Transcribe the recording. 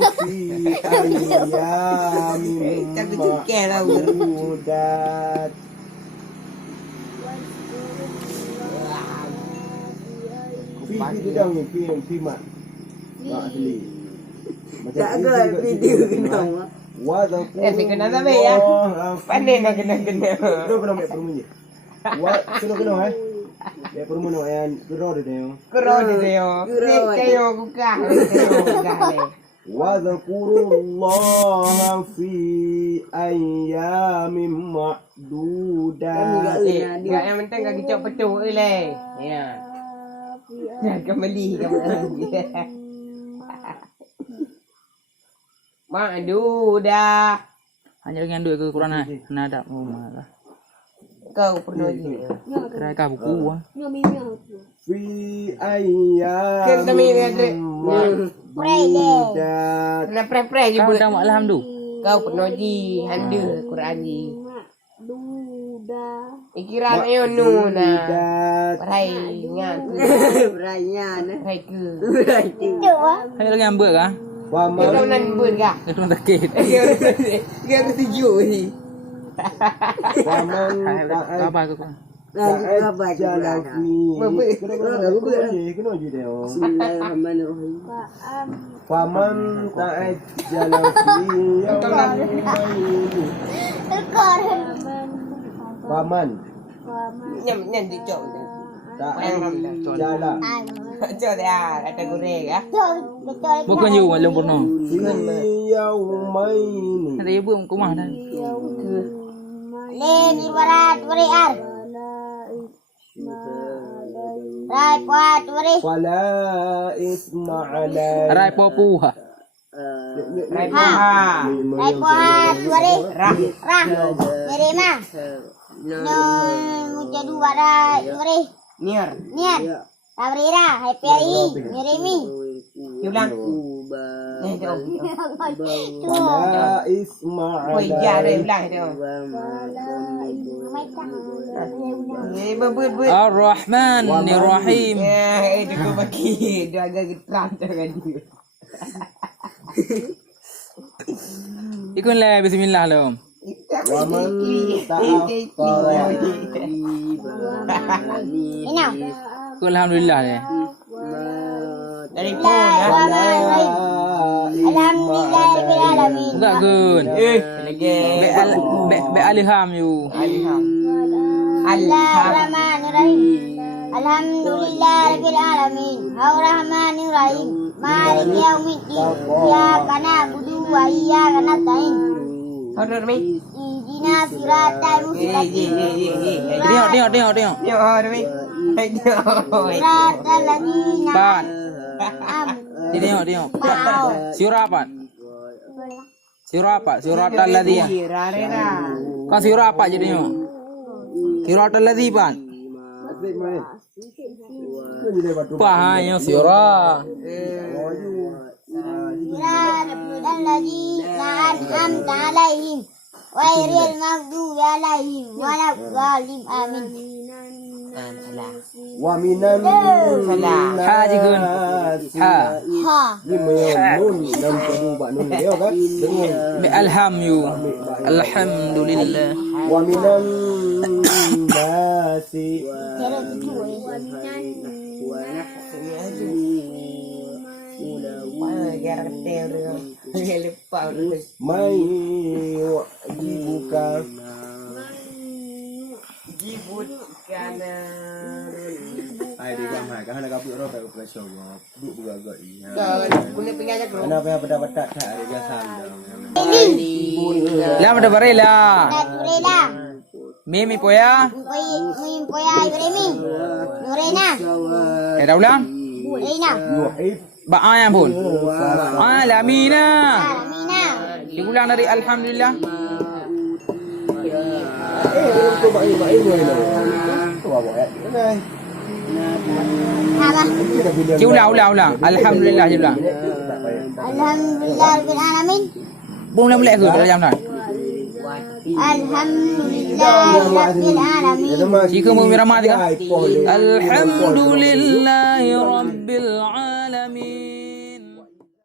في أيام معدودات في tidak ni fi mak asli macam Tak ada video kena. Kena sampai ya. Pandai nak kena. Kau pernah mek permunya. Sudah kena mek permunya yang kero dia. Kero dia. Kayo buka. واذكروا الله في أيام معدودات. Yang penting kau kicap petuk le. Ya. Kembali. Madu dah. Hanya dengan duit ke Quran ada malah. Kau pernah ni. Kira kah buku ah. في أيام Kita ni ada. معدودات. Nak pre-pre je Kau pun. dah mak alhamdulillah. Kau pernah ji handa Quran ji. Ikiran ayo nu na. Rai nyan. Beranya nah. Rai ke. Hanya lagi ambek kah? Kita nak buat kah? Itu takit. Dia setuju ni. ومن Apa aku kau? تعجل فيه كنا جدي Bismillahirrahmanirrahim. فمن تعجل فيه فمن Nyam di cok. تعجل Cok dia ada goreng ya. Bukan you malam purna. في يومين Ada ibu ke rumah dah. Len ibarat beriar. Rai kuat beri. فلا إثم عليه Rai popu ha. Rai paha. Rai kuat beri. Rah. Rah. Nerima. No muja dua rai beri. Niar. Niat. Tabrira. Happy hari. Nerimi. Ulang. Ni tu. فلا إثم Koi ja dia عليه ulang tu. Ber. Ar-Rahmanir-Rahim. Ya, itu kau bagi. Dia agak geram dengan dia. Ikun lah bismillah lah. ومن تأخر Ina. Ikun alhamdulillah deh. Dari pun ya. Alhamdulillah rabbil alamin. Enggak gun. Lagi. Be aliham you. Alham. Bismillahirrahmanirrahim. Alhamdulillah rabbil alamin. Ar-Rahmanir-Rahim. Maliki yaumiddin. Iyyaka na'budu wa iyyaka nasta'in. Kau dah mi? Ihdina siratal mustaqim. Tengok. Tengok dah mi. Siratal ladzina Pat. an'amta Tengok. alaihim. Surah apa? Surah apa? Surah al-ladzi. Rarera. Kau surah apa je tengok? Surah al-ladzi pan. Apa yang surah? Siratal ladzina an'amta alaihim. Ghairil maghdubi alaihim waladdallin. Amin. ومن الناس Ha je gun. Ha. Ha. nun nam kedua bak nun dia kan dengung Be alham you. Alhamdulillah. wa minan nasi Cara tujuh. Gara tel dia. Lepas dia. mai yu'jibuka Jibut kana. ai di bang hai kan nak kapuk ro tak operation duk beragak ni Boleh pinggir aja bro. ana apa pendapat tak ada biasa Lam ada barela. Naturela. Mimi poya. Mimpoya Ibrahimi. Nurena. Dah ulang? Reina. yuhib Ba ayam pun. Alamina. Alamina. Diulang dari alhamdulillah. untuk bak ni tu bawa ya ni Apa? Ulang. Alhamdulillah je ulang. Alhamdulillah rabbil alamin. Ulang boleh ke dalam jam dah? Alhamdulillah rabbil alamin. Jika mau miramah tiga. Alhamdulillah rabbil alamin.